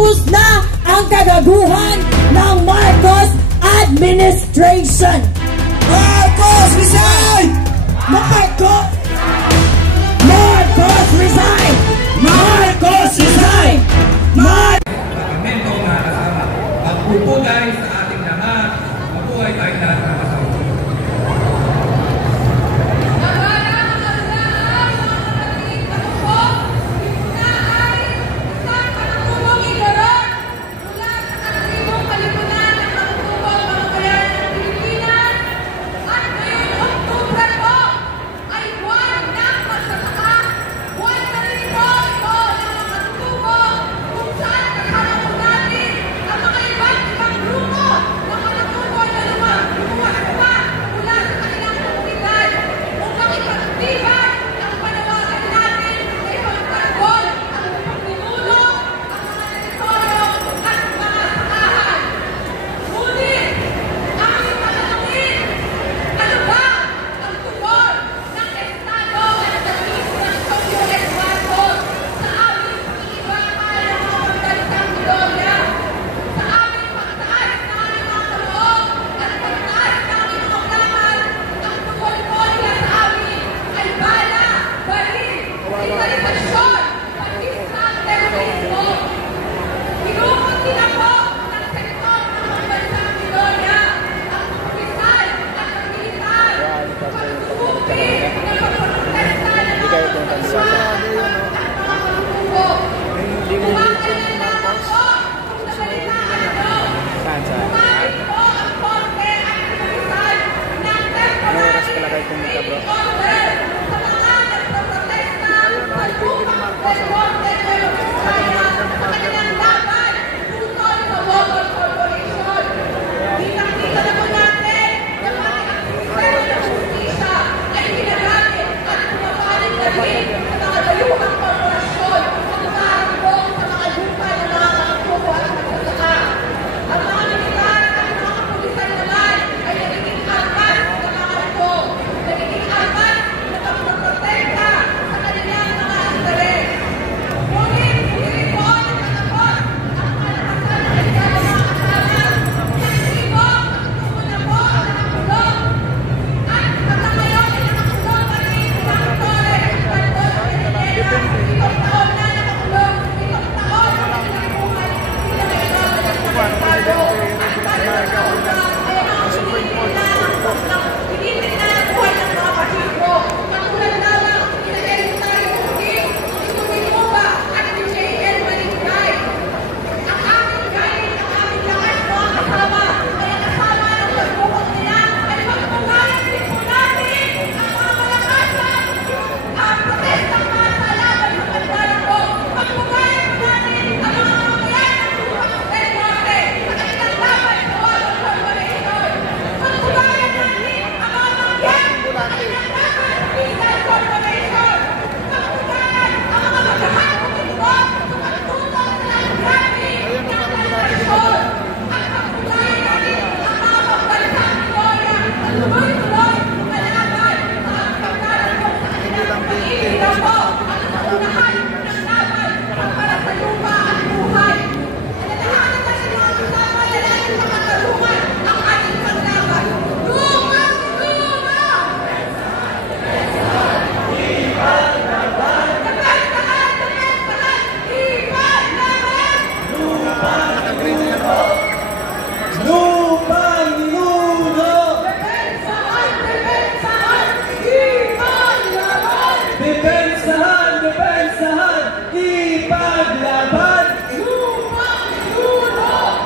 Tapos na ang kagaguhan ng Marcos administration. Marcos resign! Marcos! Marcos resign! Marcos resign! Parlamento na kasama. Magpupugay sa ating lahat. Mabuhay tayo lahat ng kasama.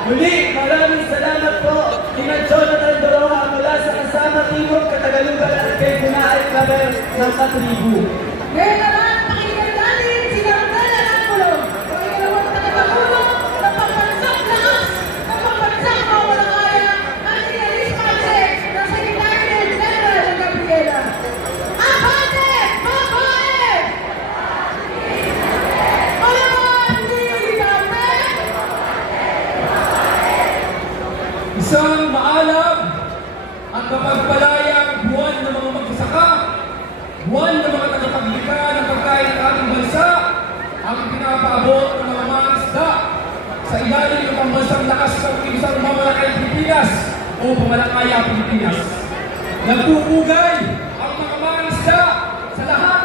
Muli, maraming salamat po kina Jonathan Doroha mula sa Kasama Timog, Katagalugan at kay Bunaay Clavel ng Katribu. Ngayon naman, pakinggan natin si Carmela Langulong, ang ikalawang tagapagulong ng pagbansang lakas ng pagbansang mawalakaya at inalis project ng Secretary General ng Gabriela. Abate! Babae! Alaman ni Dame! Isang maalam at mapagpalayang buwan ng mga magsasaka, buwan ng mga tagapaglikha ng pagkain ng ating bansa, ang pinapaabot ng mga isda sa sa ilalim ng pambansang lakas ng isang mamalakay Pilipinas o pamalakaya Pilipinas. Nagpupugay ang mga mangisda sa lahat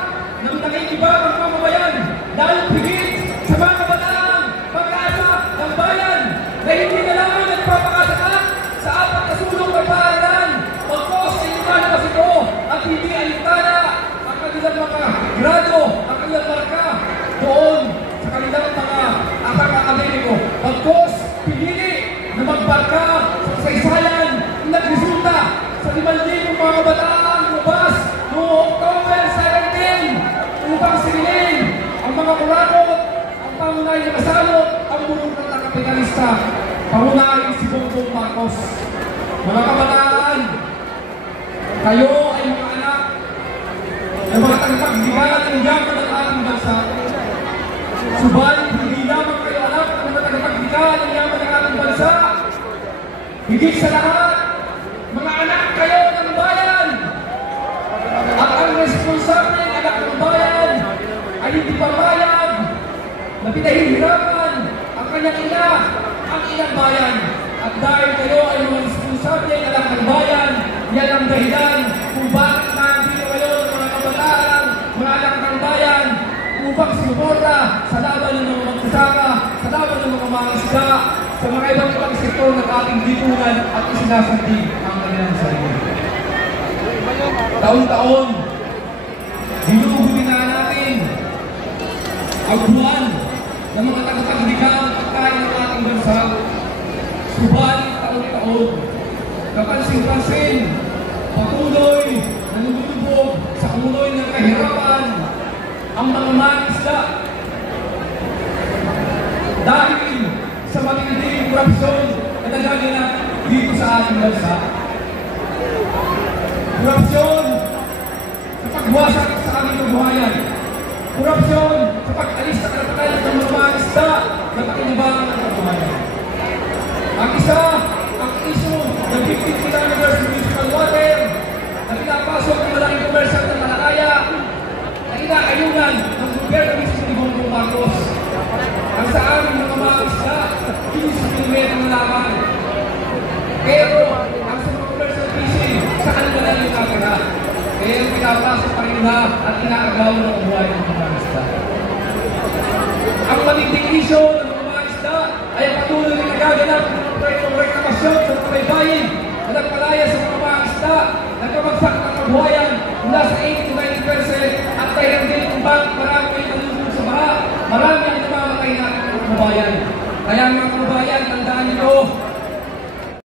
ng nakikibang ng mamamayan, lalo higit sa mga kabataan, pag-asa ng bayan na hindi na lamang nagpapakasakat sa apat na sulong ng paaralan. Pagkos ay lumalabas ito at hindi alintana ang kanilang mga grado, ang kanilang marka doon sa kanilang mga akang akademiko. Pagkos pinili na magbarka sa kasaysayan na nagresulta sa 5,000 mga kabataan lumabas noong October 17 upang silingin ang mga kurakot, ang pangunay na kasalot, ang burukot ng kapitalista, pangunahin si Bongbong Marcos. Mga kabataan, kayo ay mga anak ng mga tagapagdigalan ng yaman ng ating bansa. Subalit hindi lamang kayo anak ng mga tagapagdigalan ng yaman ng ating bansa. Higit sa lahat, mga anak kayo ng bayan. At ang responsable anak ng bayan ay hindi pamayag na pinahihirapan ang kanyang ina, ang inang bayan. At dahil kayo ay mga responsable anak ng bayan, yan ang dahilan kung bakit nandito kayo ng mga kabataan, mga anak ng bayan, upang sumuporta sa laban ng mga magsasaka, sa laban ng mga mangisda, sa mga ibang sektor ng ating lipunan at isinasandig ang kanilang sarili. Taon-taon, hinuhuli na natin ang buwan ng mga tagapaglikha ng pagkain ng ating bansa. Subalit taon-taon, kapansin-pansin, patuloy na lumulubog sa uloy ng kahirapan ang mga mangisda dahil sa matinding korupsyon na nagaganap dito sa ating bansa. Korupsyon sa pagwasak sa aming kabuhayan. Korupsyon sa pag-alis sa karapatan ng mga mangisda na pakinabangan ng kabuhayan. Ang isa, ang issue ng 15 kilometers municipal water na pinapasok ng malaking komersyal ng Malakaya na inaayunan ng gobyerno mismo ni Bongbong Marcos. Ang saan mga mangisda 15 kilometro na lamang. Pero ang sa mga commercial fishing, saan na lang yung nakakira? Pero pinapasok pa rin na at inaagaw ng kabuhay ng mga mangisda. Ang matinding issue ng mga mangisda ay patuloy na nagaganap ng mga proyektong reklamasyon sa mga baybayin na nagpalaya sa mga mangisda, nagpabagsak ng kabuhayan mula sa 80 to 90% at dahil din kung bakit marami ay nalulunod sa baha, marami ang namamatay natin ng kabuhayan. Kaya mga kabuhayan, tandaan nyo,